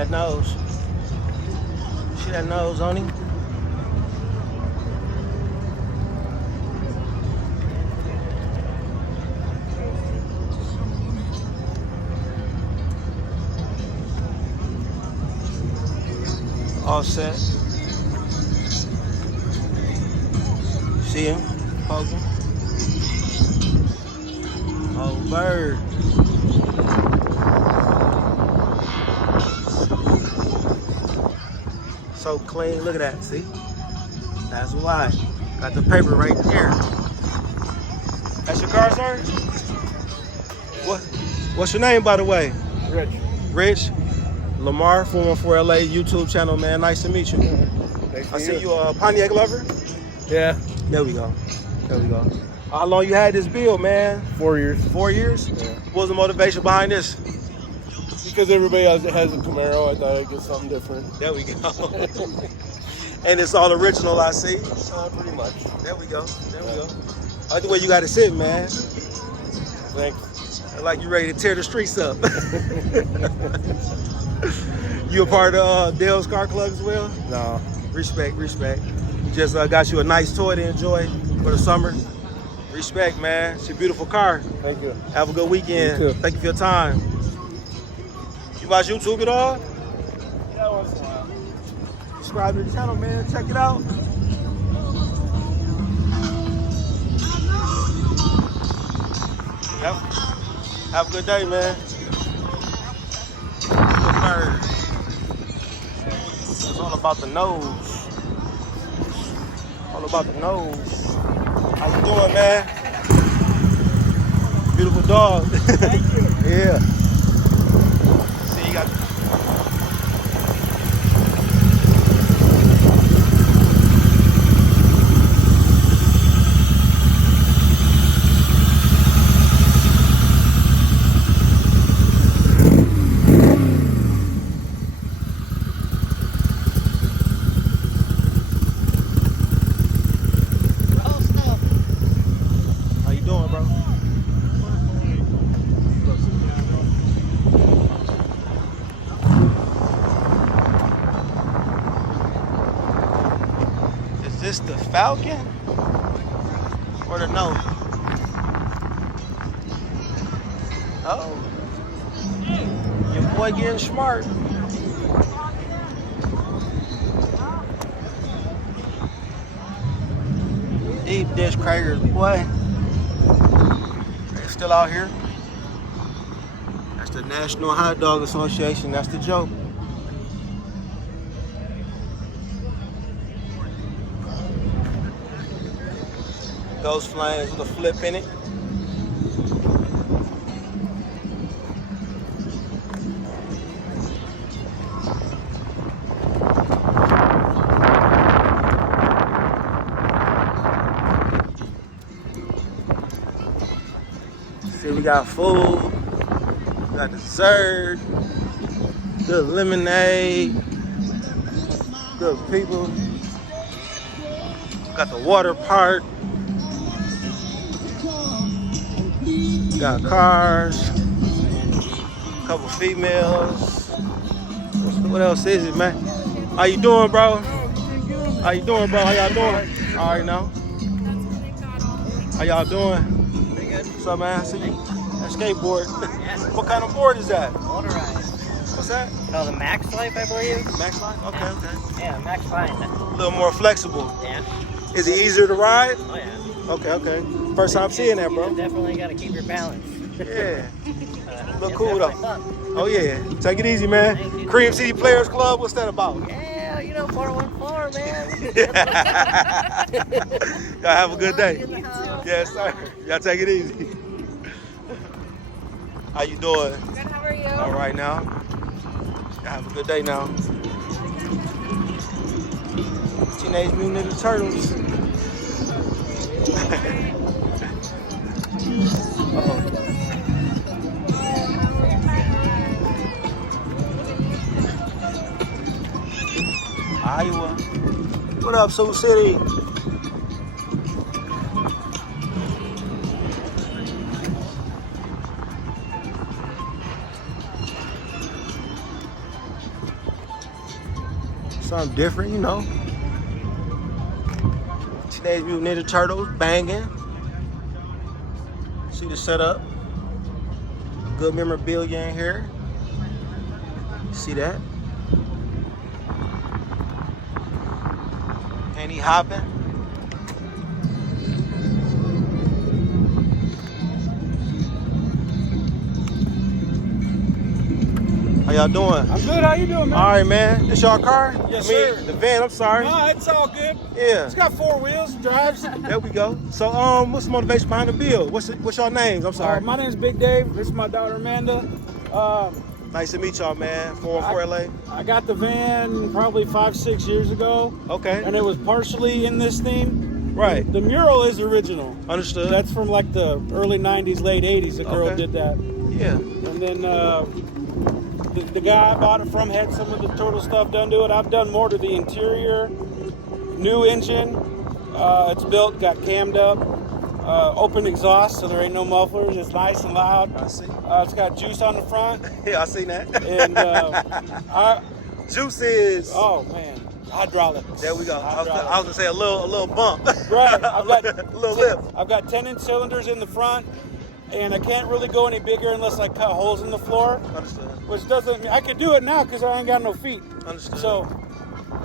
that nose. See that nose on him? All set. See him? Poke him. Oh, bird. So clean. Look at that. See? That's why. Got the paper right there. That's your car, sir? What's your name, by the way? Rich. Rich? Lamar, 414 LA YouTube channel, man. Nice to meet you. Nice I see you a Pontiac lover? Yeah. There we go. There we go. How long you had this build, man? 4 years. 4 years? Yeah. What was the motivation behind this? Because everybody has a Camaro, I thought I'd get something different. There we go. And it's all original, I see. Pretty much. There we go. There we go. I like the way you got it sitting, man. Thanks. I like you ready to tear the streets up. You a part of Dale's Car Club as well? No. Respect, respect. You just got you a nice toy to enjoy for the summer. Respect, man. It's a beautiful car. Thank you. Have a good weekend. You too. Thank you for your time. You watch YouTube at all? Yeah, once in a while. Subscribe to the channel, man. Check it out. Yep. Have a good day, man. Good bird. It's all about the nose. All about the nose. How you doing, man? Beautiful dog. Thank you. Yeah. See, you got. How you doing, bro? Is this the Falcon or the Nova? Oh, your boy getting smart. Deep dish crackers, boy. They're still out here. That's the National Hot Dog Association. That's the joke. Those flames with a flip in it. See, we got food, we got dessert, good lemonade, good people. Got the water park. Got cars, a couple females. What else is it, man? How you doing, bro? How you doing, bro? How y'all doing? All right, now. How y'all doing? What's up, man? I see you. That skateboard. What kind of board is that? Motorized. What's that? Called the Max Life, I believe. Max Line? Okay, okay. Yeah, Max Life. A little more flexible. Yeah. Is it easier to ride? Oh yeah. Okay, okay. First time seeing that, You bro. definitely got to keep your balance. Yeah. Look It's cool though. definitely fun. Oh yeah. Take it easy, man. Thank you. Cream City Players Club. What's that about? Yeah, you know, 414, man. Y'all have a good day. In the house. Yes, sir. Y'all take it easy. How you doing? Good, how are you? All right now. Y'all have a good day now. Teenage Mutant Ninja Turtles. Uh-oh. Iowa. What up, Sioux City? Something different, you know. Teenage Mutant Ninja Turtles banging. See the setup. Good memorabilia in here. See that? And he hopping. How y'all doing? I'm good. How you doing, man? All right, man. This y'all car? Yes, I mean, sir. the van. I'm sorry. No, it's all good. Yeah. It's got 4 wheels, drives. There we go. So, what's the motivation behind the build? What's y'all names? I'm sorry. My name's Big Dave. This is my daughter Amanda. Nice to meet y'all, man. 414 LA. I got the van probably 5-6 years ago, Okay. and it was partially in this theme. Right. The mural is original. Understood. That's from like the early 90s, late 80s. The girl Okay. did that. Yeah. And then the guy I bought it from had some of the turtle stuff done to it. I've done more to the interior. New engine. It's built, got cammed up. Open exhaust, so there ain't no mufflers. It's nice and loud. I see. It's got juice on the front. Yeah, I seen that. And Juice is. oh man, hydraulics. There we go. I was Hydraulics. gonna say a little bump. Right. I've got a little lift. I've got 10-inch cylinders in the front, and I can't really go any bigger unless I cut holes in the floor. Understood. Which doesn't. I could do it now because I ain't got no feet. Understood. So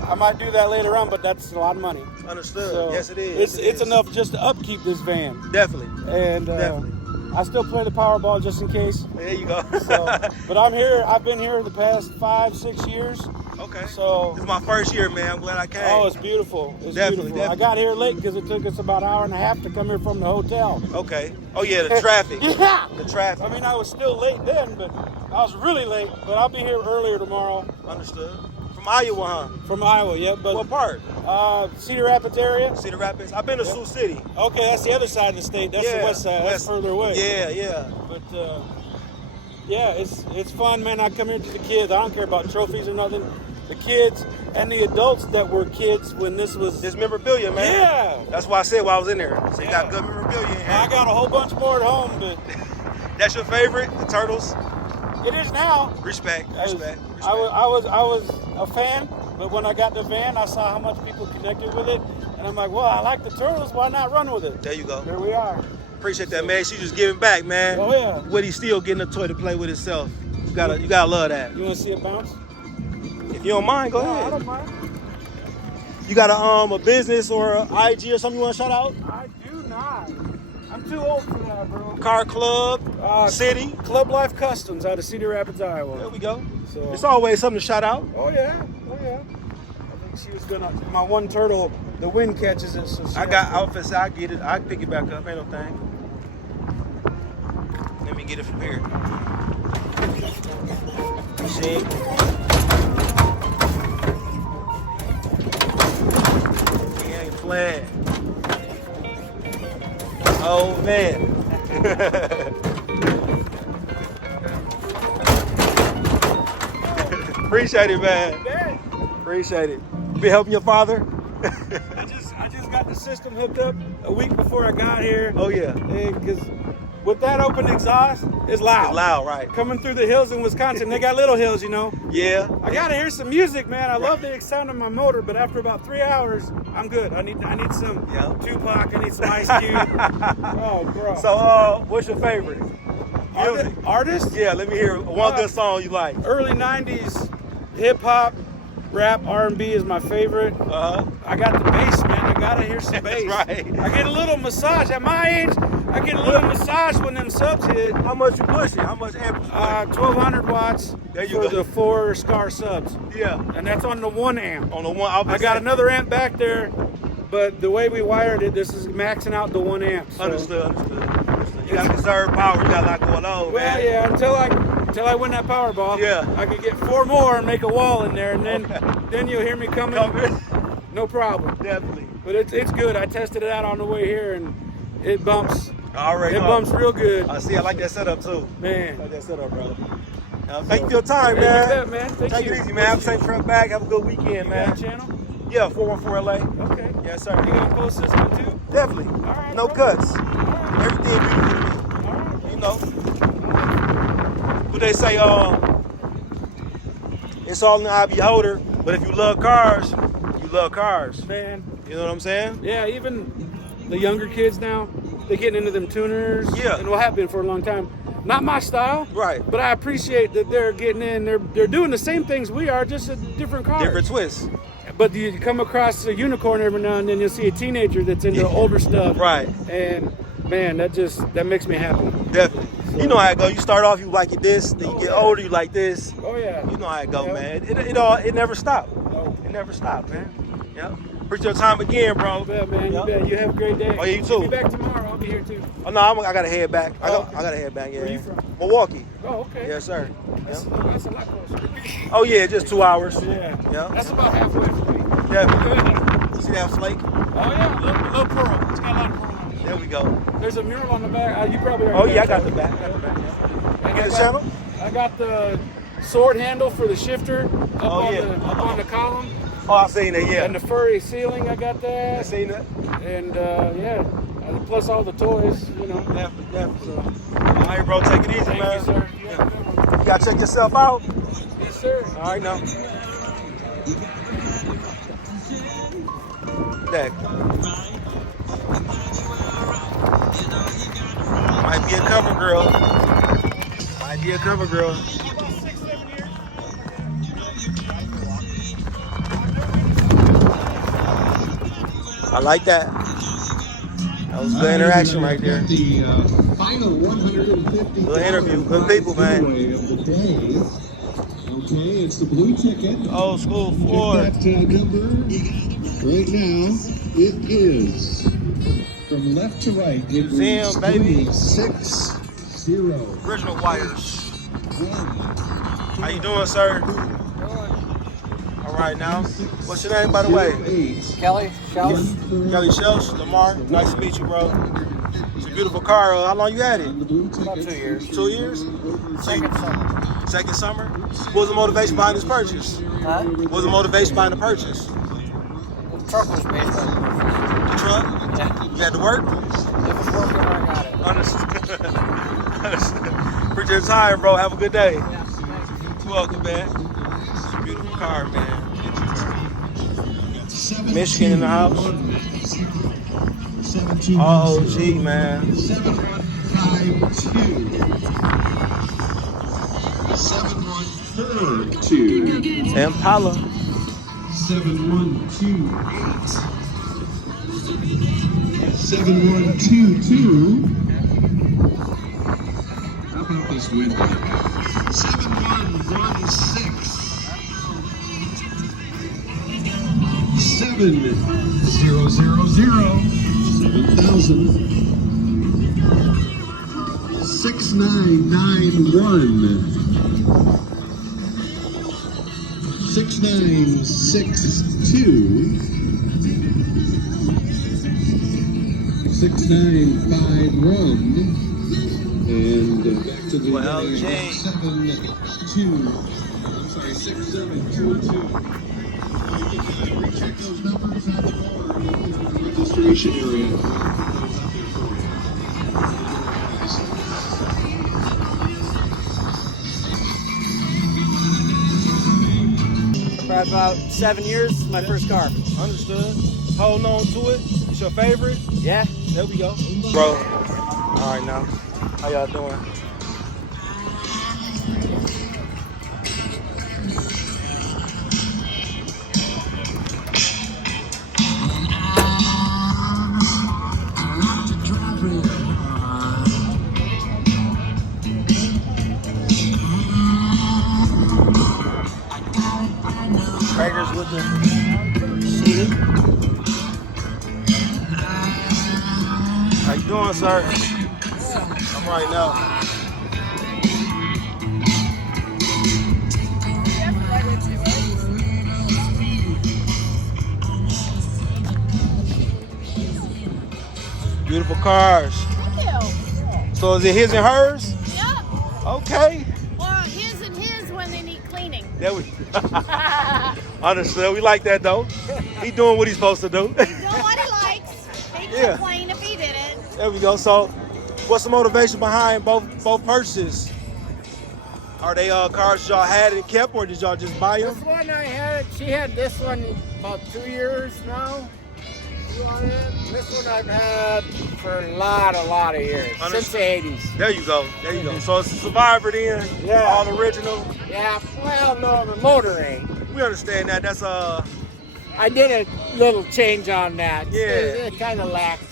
I might do that later on, but that's a lot of money. Understood. So Yes, it is. It's enough just to upkeep this van, Definitely. and Definitely. I still play the Powerball just in case. There you go. So, but I'm here. I've been here the past 5-6 years. Okay. So, This is my first year, man. I'm glad I came. oh, it's beautiful. It's Definitely, beautiful. I definitely. got here late because it took us about an hour and a half to come here from the hotel. Okay. Oh yeah, the traffic. Yeah. The traffic. I mean, I was still late then, but I was really late. But I'll be here earlier tomorrow Understood. From Iowa, huh? from Iowa. Yeah, but What part? Cedar Rapids area. Cedar Rapids. I've been to Sioux City. Okay, that's the other side of the state. That's the west side. That's further away. Yeah, yeah. But yeah, it's fun, man. I come here to the kids. I don't care about trophies or nothing. The kids and the adults that were kids when this was. This memorabilia, man. Yeah. That's why I said while I was in there. So you Yeah. got good memorabilia in here. I got a whole bunch more at home, but That's your favorite? The Turtles? it is now. Respect. Respect. I was a fan, but when I got the van, I saw how much people connected with it, and I'm like, well, I like the Turtles. Why not run with it? There you go. There we are. Appreciate that, man. She just giving back, man. Oh yeah. Woody still getting a toy to play with himself. You gotta love that. You want to see it bounce? If you don't mind, go No, I ahead. don't mind. You got a business or a IG or something you want to shout out? I do not. I'm too old for that, bro. Car club, city. Club Life Customs out of Cedar Rapids, There Iowa. we go. So. It's always something to shout out. Oh yeah. I think she was gonna. My one turtle, the wind catches it. So she I got has to- outfits. I get it. I pick it back up. Ain't no thing. Let me get it from here. See? He ain't flat. Oh man. Appreciate it, man. Dad, Appreciate it. You been helping your father? I just got the system hooked up a week before I got here. Oh yeah. Because with that open exhaust, it's loud. It's loud, right? Coming through the hills in Wisconsin, they got little hills, you know. Yeah. I gotta hear some music, man. I love the sound of my motor, but after about 3 hours, I'm good. I need some Yeah. Tupac. I need some Ice Cube. Oh, bro. So, what's your favorite? Music. Artist? Yeah, let me hear one good song you like. Early 90s hip hop, rap, R&B is my favorite. I got the bass, man. I gotta hear some bass. right. I get a little massage at my age. I get a little massage when them subs hit. How much you pushing? How much amp? 1200 watts There you for go. the 4 Scar subs, Yeah. and that's on the 1 amp. On the one. I got another amp back there, but the way we wired it, this is maxing out the 1 amp. So. Understood. You gotta conserve power. You got a lot going on, Well, man. yeah, until I win that Powerball, Yeah. I could get 4 more and make a wall in there, and then you'll hear me coming. No problem. Definitely. But it's good. I tested it out on the way here, and it bumps. Already. It bumps real good. I see. I like that setup too. Man. I like that setup, brother. Thank you for your time, Hey, man. you bet, man. Thank Take you. it easy, man. Have a safe trip back. Have a good weekend, You man. got a channel? Yeah, 414 LA. Okay. Yes, sir. You gonna post this one too? Definitely. All right, No bro. cuts. All right. Everything beautiful to me. All right. You know. What they say, it's all in the eye of the beholder. But if you love cars, you love cars. Man, You know what I'm saying? yeah, even the younger kids now, they're getting into them tuners. Yeah. And what have been for a long time. Not my style. Right. But I appreciate that they're getting in. They're doing the same things we are, just a different car. Different twists. But you come across a unicorn every now and then, you'll see a teenager that's into the older stuff. Right. And man, that makes me happy. Definitely. You know how it go. You start off, you like it this, then you get older, you like this. Oh yeah. You know how it go, Yeah. man. It never stopped. No. It never stopped, man. Yep. Appreciate your time again, bro. You bet, man. Yep. You bet. You have a great day. Oh, yeah, you too. Be back tomorrow. I'll be here too. Oh no, I gotta head back. I gotta head back. Yeah. Where you from? Milwaukee. Oh, okay. Yes, sir. That's, Yep. that's a lot closer. Oh yeah, just 2 hours. Yeah. Yeah. That's about halfway for me. Definitely. See that flake? Oh yeah, little pearl. It's got a lot of pearl on it. There we go. There's a mural on the back. You probably Oh already yeah, I got got the that. back. I got the back. Yeah. And Get I the got- channel? I got the sword handle for the shifter up, Oh, on, yeah. up on the column. Oh, I seen that. Yeah. And the furry ceiling, I got I that. seen that. And yeah, plus all the toys, you know. Definitely, definitely. All right, bro. Take it easy, Thank man. you, sir. You have a good one. You gotta check yourself out. Yes, sir. All right, now. That might be a cover girl. Might be a cover girl. I like that. That was good interaction right there. The final 150. Good interview. Good people, man. Of the day. Okay, it's the blue ticket. Old school Ford. Get that number right now. It is from left to right. It Museum, reads baby. 60. Original wires. How you doing, sir? All right, now. What's your name, by the way? 08. Kelly, Shells, Kelly Shelsh, Lamar. Nice to meet you, bro. It's a beautiful car. How long you had it? The blue about ticket. 2 years. 2 years? Second summer. Second summer? What was the motivation behind this purchase? Huh? What was the motivation behind the purchase? The truck was based on The truck? Yeah. You had to work? It was working where I got it. Understood. Understood. Appreciate your time, bro. Have a good day. Yeah, thanks. You're welcome, man. It's a beautiful car, man. 17, Michigan in the house. 17. Oh, gee, man. 7152. 7132. Impala. 7128. 7122. How about this window? 7116. 7000. 7000. 6991. 6962. 6951. And back to the Well, beginning. Jay. 6722. Recheck those numbers on the board in the registration area. For about 7 years, my first car. Understood. Holding on to it. It's your favorite? Yeah. There we go. Bro. All right, now. How y'all doing? Crackers with the seating. How you doing, sir? I'm right now. Beautiful cars. So is it his and hers? Yep. Okay. Or his and his when they need cleaning. There we understood. We like that though. He doing what he's supposed to do. Doing what he likes. He'd Yeah. complain if he didn't. There we go. So what's the motivation behind both purchases? Are they cars y'all had and kept, or did y'all just buy them? This one I had, she had this one about 2 years now. This one I've had for a lot of years, since the 80s. There you go. There you go. So it's a Survivor then? Yeah. All original? Yeah, well, no, the motor ain't. We understand that. That's I did a little change on that. Yeah. It kind of lacked.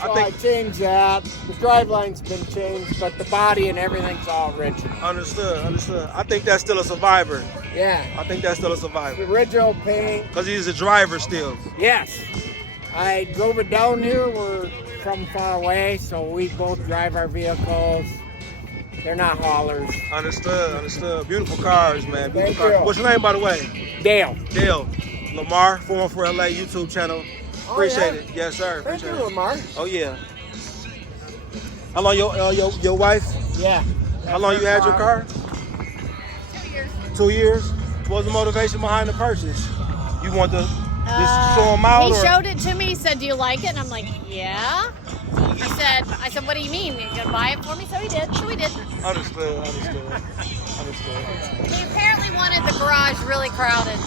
So I changed that. The driveline's been changed, but the body and everything's all original. Understood. I think that's still a Survivor. Yeah. I think that's still a Survivor. The original paint. Because he's a driver still. Yes. I drove it down here. We're from far away, so we both drive our vehicles. They're not haulers. Understood. Beautiful cars, man. Beautiful Thank cars. you. What's your name, by the way? Dale. Lamar, 414 LA YouTube channel. Appreciate yeah. it. Yes, sir. Thank you, Appreciate it. Lamar. Oh, yeah. How long your wife? Yeah. How long you had your car? 2 years. 2 years? What was the motivation behind the purchase? You want to just show them out? He or? showed it to me. He said, "Do you like it?" And I'm like, "Yeah." I said, "What do you mean? You're gonna buy it for me?" So he did. Understood. He apparently wanted the garage really crowded.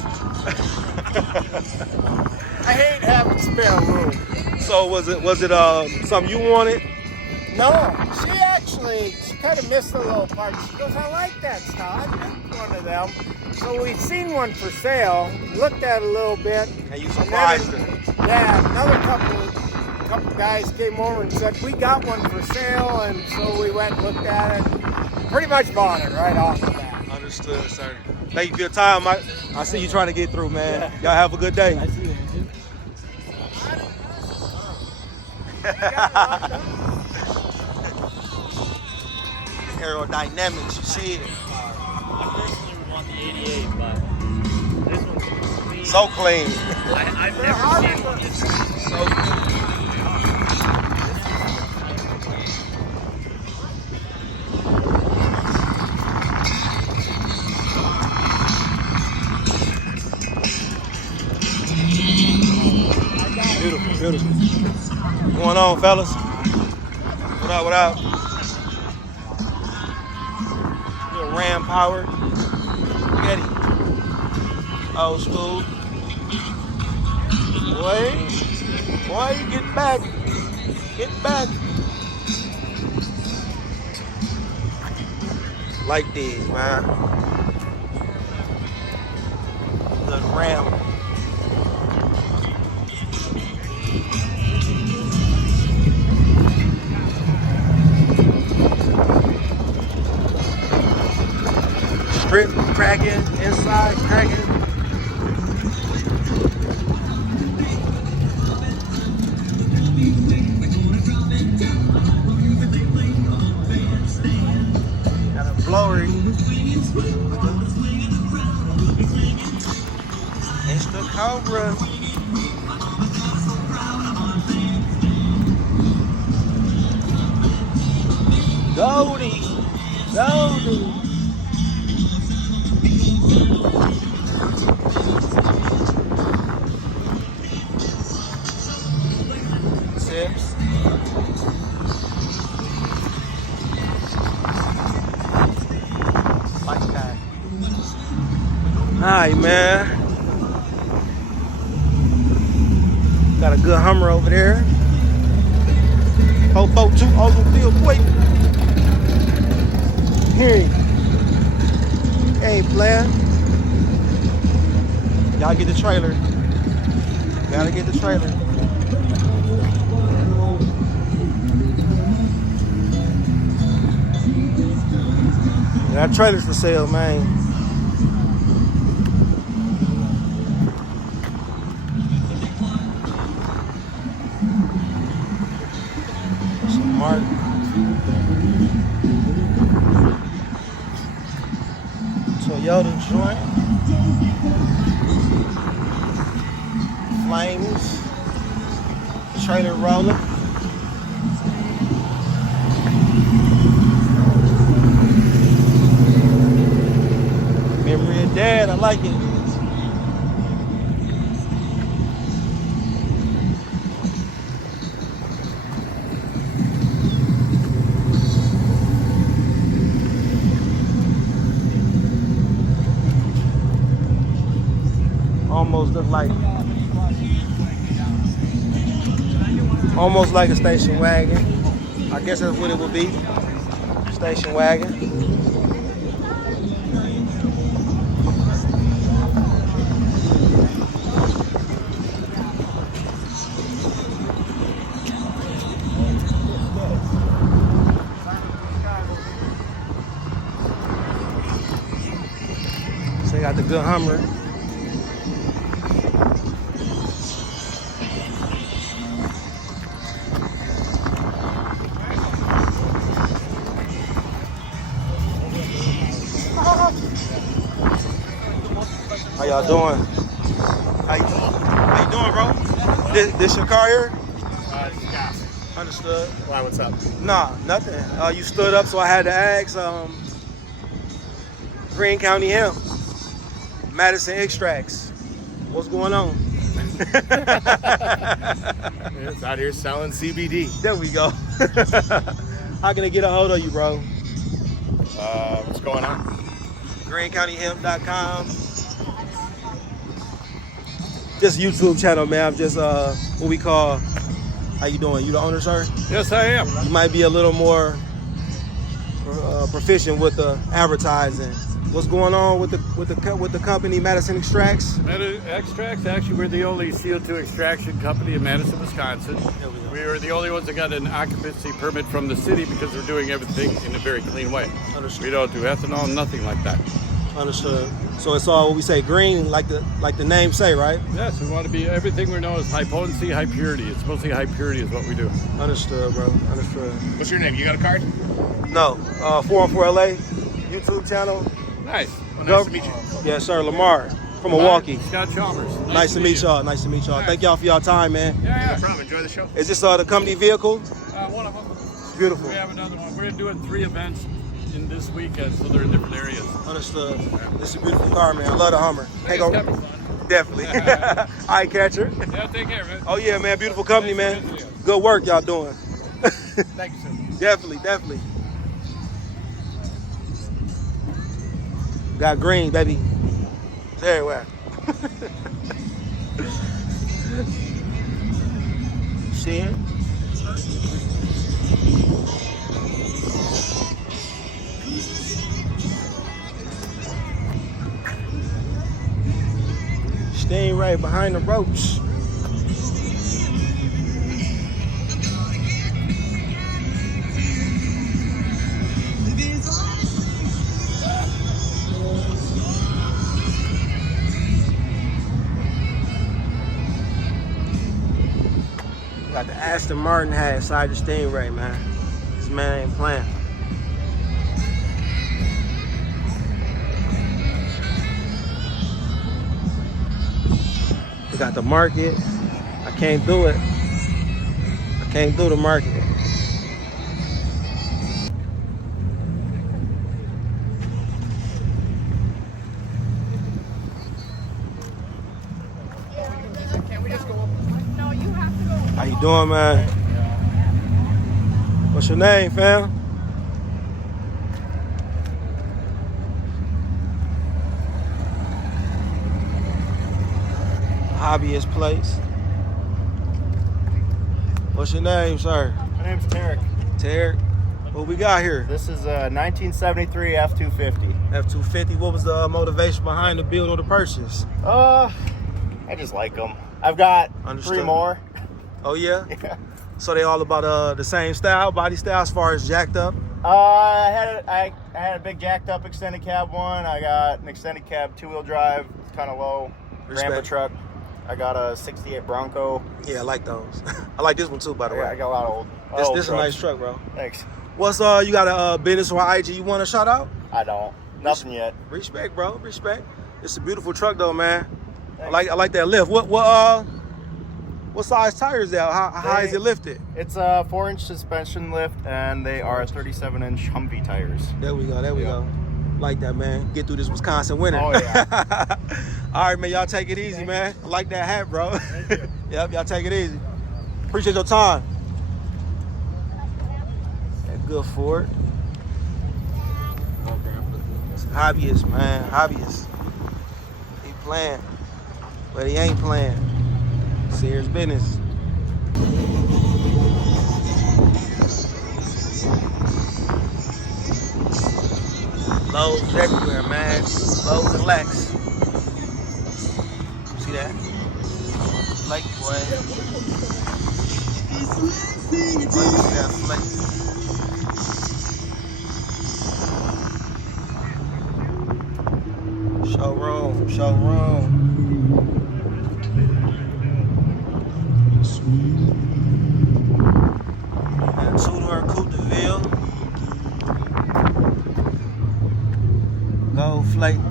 I hate having spare room. So was it something you wanted? No, she kind of missed a little part. She goes, "I like that style. I picked one of them." So we seen one for sale, looked at it a little bit. And you surprised her. Yeah, another couple guys came over and said, "We got one for sale," and so we went and looked at it. Pretty much bought it right off the bat. Understood, sir. Thank you for your time. I see you trying to get through, man. Yeah. Y'all have a good day. I see you. Aerodynamics, you see it. Personally would want the 88, but this one's clean. So clean. I've never seen one this So clean. Beautiful. What's going on, fellas? What up? Little Ram powered. Get it. Old school. Boy, you get back. Get back. Like these, man. Little Ram. Strip cracking, inside cracking. Got a blower. It's the Cobra. Goldie. Sips. Like that. Alright, man. Got a good Hummer over there. 442 automobile quick. Here. Hey, player. Y'all get the trailer. Gotta get the trailer. That trailer's for sale, man. Some Mark. Toyota joint. Flames. Trailer roller. Memory of Dad, I like it. those look like. Almost like a station wagon. I guess that's what it would be. Station wagon. So they got the good Hummer. How y'all doing? How you doing, bro? This your car here? Yeah. Understood. Why, what's up? Nah, nothing. You stood up, so I had to ask. Greene County Hemp, Madison Extracts. What's going on? It's out here selling CBD. There we go. How can I get a hold of you, bro? What's going on? GreeneCountyHemp.com. Just YouTube channel, man. I'm just what we call. How you doing? You the owner, sir? Yes, I am. You might be a little more proficient with the advertising. What's going on with the company Madison Extracts? Extracts, actually, we're the only CO2 extraction company in Madison, Wisconsin. We are the only ones that got an occupancy permit from the city because we're doing everything in a very clean way. Understood. We don't do ethanol, nothing like that. Understood. So it's all what we say green, like the name say, right? Yes, we want to be, everything we know is high potency, high purity. It's mostly high purity is what we do. Understood, bro. Understood. What's your name? You got a card? No, 414 LA YouTube channel. Nice. Nice to meet you. Yes, sir. Lamar from Milwaukee. Scott Chalmers. Nice to meet y'all. Nice to meet y'all. Thank y'all for y'all time, man. Yeah, No problem. Enjoy the show. Is this the company vehicle? One of them. Beautiful. We have another one. We're doing 3 events in this weekend, so they're in different areas. Understood. This is a beautiful car, man. I love the Hummer. Hey, go. It's fun. Definitely. All right, catcher. Yeah, take care, man. Oh yeah, man. Beautiful company, man. Good work y'all doing. Thank you, sir. Definitely. Got green, baby. It's everywhere. See it? Staying right behind the ropes. Got the Aston Martin hat inside the Stingray, man. This man ain't playing. We got the market. I can't do it. I can't do the market. How you doing, man? What's your name, fam? Hobbyist place. What's your name, sir? My name's Tarek. Tarek. What we got here? This is a 1973 F-250. F-250. What was the motivation behind the build or the purchase? I just like them. I've got Understood. 3 more. Oh yeah? Yeah. So they all about the same style, body style as far as jacked up? I had a big jacked up extended cab one. I got an extended cab 2-wheel drive. It's kind of low. Respect. Rampa truck. I got a 68 Bronco. Yeah, I like those. I like this one too, by the way. I got a lot of old. This is a nice truck, bro. Thanks. What's you got a business or IG you want to shout out? I don't. Nothing yet. Respect, bro. Respect. It's a beautiful truck though, man. Thanks. I like that lift. What size tires there? How high is it lifted? It's a 4-inch suspension lift, and they are 37-inch Humvee tires. There we go. Like that, man. Get through this Wisconsin winter. Oh yeah. All right, man. Y'all take it easy, man. I like that hat, bro. Thank you. Yep, y'all take it easy. Appreciate your time. That good Ford. It's hobbyist, man. Hobbyist. He playing. but he ain't playing. Serious business. Loads everywhere, man. Loads and Lex. See that? Flake, boy. Boy, see that flake. Showroom, showroom. And two-door Coupe de Ville. Gold flake.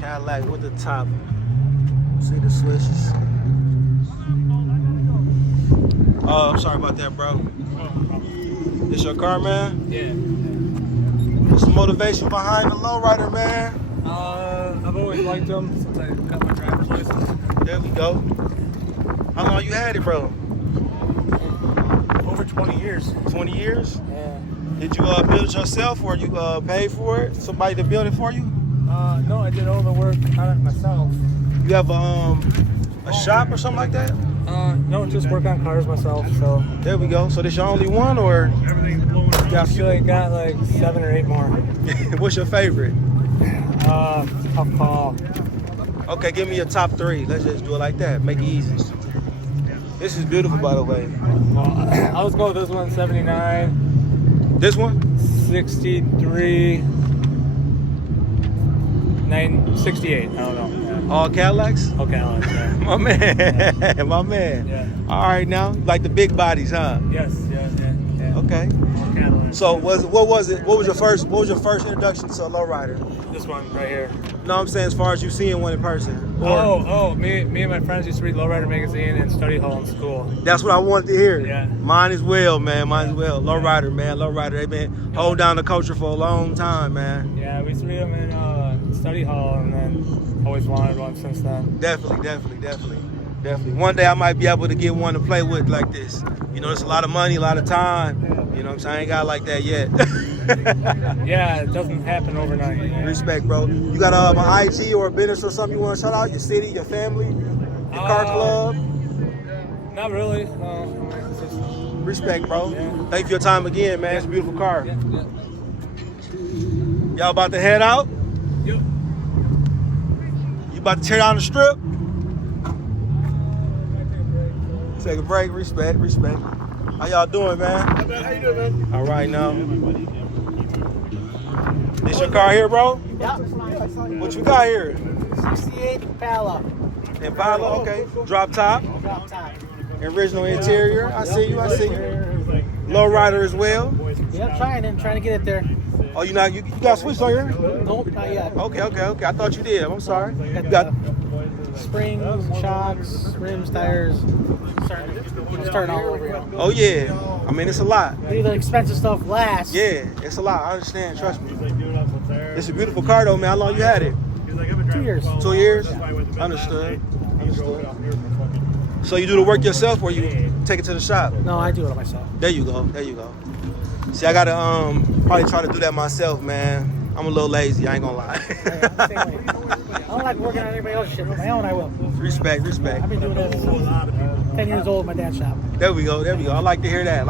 Cadillac with the top. See the switches. Oh, I'm sorry about that, bro. This your car, man? Yeah. What's the motivation behind the lowrider, man? I've always liked them since I got my driver's license. There we go. How long you had it, bro? Over 20 years. 20 years? Yeah. Did you build it yourself, or you paid for it? Somebody to build it for you? No, I did all the work on it myself. You have a shop or something like that? No, just work on cars myself. So there we go. So this your only one, or? Everything's blowing around. Yeah, I got like 7 or 8 more. What's your favorite? Tough call. Okay, give me your top 3. Let's just do it like that. Make it easy. This is beautiful, by the way. Well, I'll just go with this one, 79. This one? 63. 68. I don't know. All Cadillacs? All Cadillacs, yeah. My man. Yeah. My man. Yeah. All right, now, like the big bodies, huh? Yes, yeah. Okay. All Cadillacs. So what was your first introduction to a lowrider? This one right here. No, I'm saying as far as you seeing one in person. Me and my friends used to read Lowrider magazine and study hall in school. That's what I wanted to hear. Yeah. Mine as well, man. Mine as well. Lowrider, man. Lowrider. They've been holding down the culture for a long time, man. Yeah, we used to read them in study hall, and then always wanted one since then. Definitely. One day I might be able to get one to play with like this. You know, it's a lot of money, a lot of time. You know what I'm saying? I ain't got like that yet. Yeah, it doesn't happen overnight. Yeah. Respect, bro. You got an IG or a business or something you want to shout out? Your city, your family, your car club? Not really. Respect, bro. Yeah. Thank you for your time again, man. It's a beautiful car. Yeah. Y'all about to head out? Yep. You about to tear down the strip? Take a break. Respect. How y'all doing, man? How you doing, man? All right, now. This your car here, bro? Yeah. What you got here? 68 Impala. Impala, okay. Drop top. Drop top. Original interior. I see you. Lowrider as well. Yep, trying to get it there. Oh, you got switched on here? Nope, not yet. Okay. I thought you did. I'm sorry. You got Springs, shocks, rims, tires. Starting all over here. Oh yeah. I mean, it's a lot. Leave the expensive stuff last. Yeah, it's a lot. I understand. Trust me. It's a beautiful car though, man. How long you had it? 2 years. 2 years? Understood. So you do the work yourself, or you take it to the shop? No, I do it myself. There you go. See, I gotta probably try to do that myself, man. I'm a little lazy. I ain't gonna lie. I don't like working on anybody else's shit. On my own, I will. Respect. I've been doing this since 10 years old at my dad's shop. There we go. I like to hear that.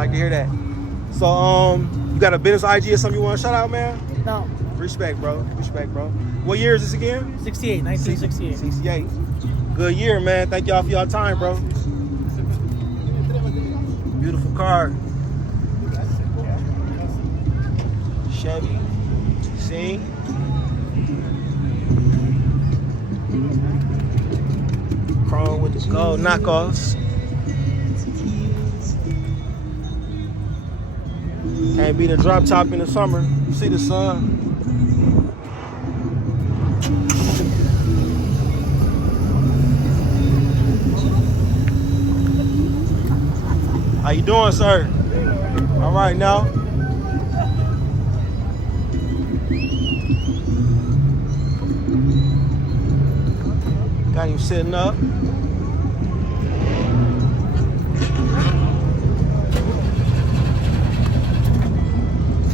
So, you got a business IG or something you want to shout out, man? No. Respect, bro. What year is this again? 1968. 68. Good year, man. Thank y'all for y'all time, bro. Beautiful car. Chevy. See? Chrome with the gold knockoffs. Can't beat a drop top in the summer. You see the sun. How you doing, sir? All right now. Got him sitting up.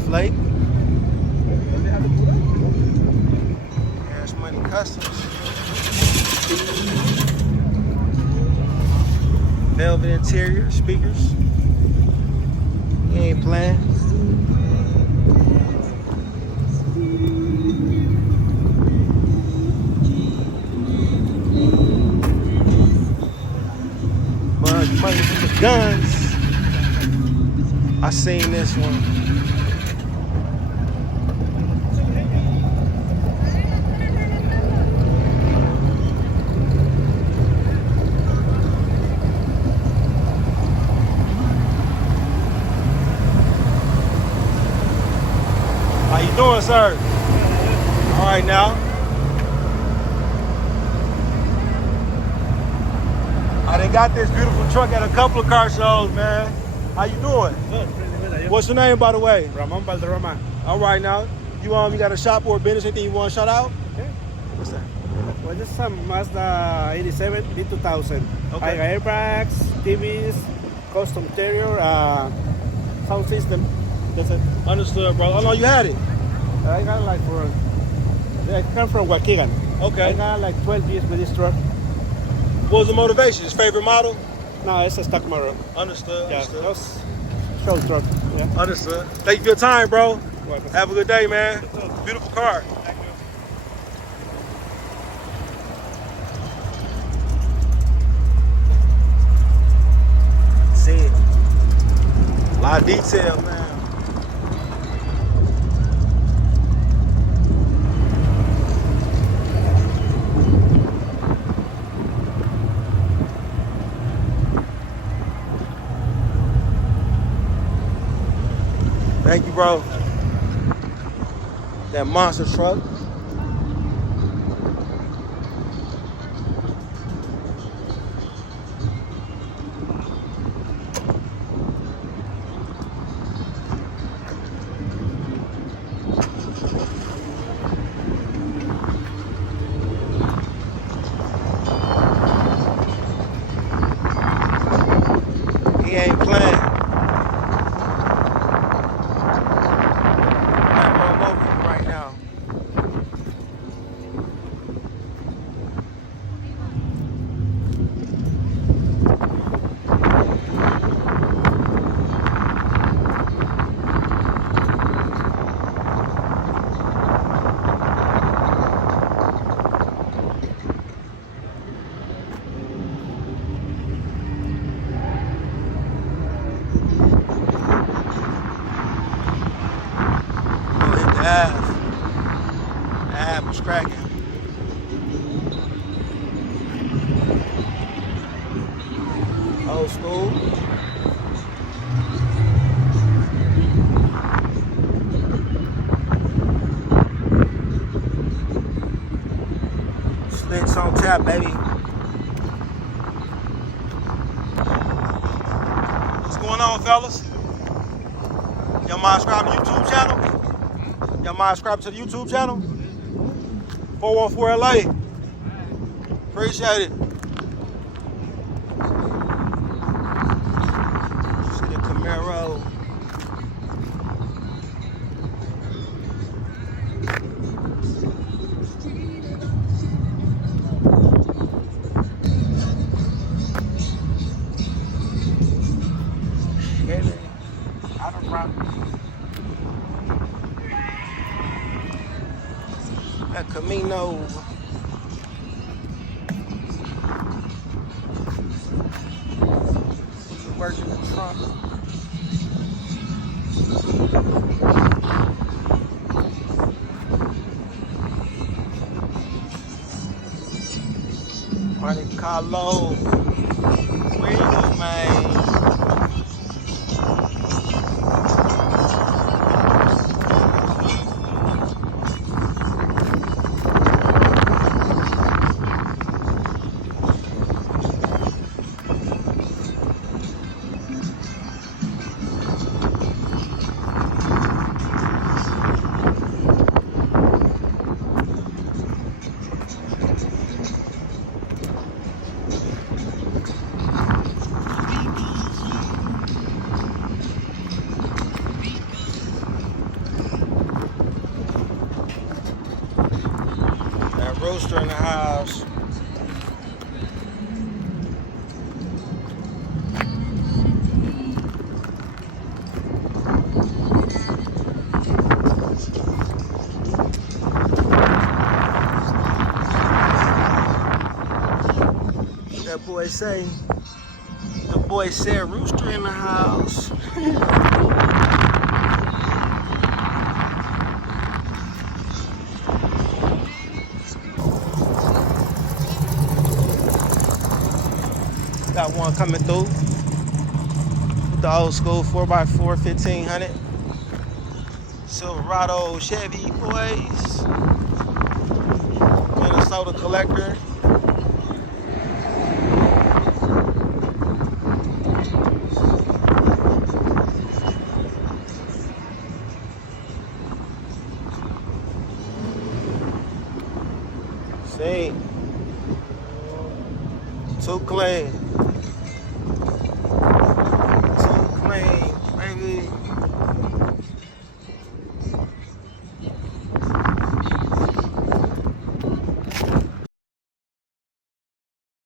Flake. Customs. Velvet interior, speakers. He ain't playing. Money for the guns. I seen this one. How you doing, sir? All right now. I done got this beautiful truck at a couple of car shows, man. How you doing? Good. What's your name, by the way? Ramon Valderrama. All right now. You got a shop or a business, anything you want to shout out? Okay. What's that? Well, this is a Mazda 87 D2000. Okay. I got airbags, TVs, custom interior, sound system. That's it. Understood, bro. How long you had it? I got like I come from Waukegan. Okay. I got like 12 years with this truck. What was the motivation? His favorite model? No, it's a stock model. Understood. Yeah, Understood. that's show truck. Yeah. Understood. Thank you for your time, bro. Welcome. Have a good day, man. Beautiful car. See it. A lot of detail, man. Thank you, bro. That monster truck. He ain't playing. Right now. Ab was cracking. Old school. Slicks on tap, baby. What's going on, fellas? Y'all mind subscribing to the YouTube channel? Y'all mind subscribing to the YouTube channel? 414 LA. Appreciate it. See the Camaro. Out of rock. That Camino. Working the trunk. Monte Carlo. Where you, man? That boy say. The boy said Rooster in the house. Got one coming through. The old school 4x4 1500. Silverado Chevy boys. Minnesota collector. See, too clean, baby.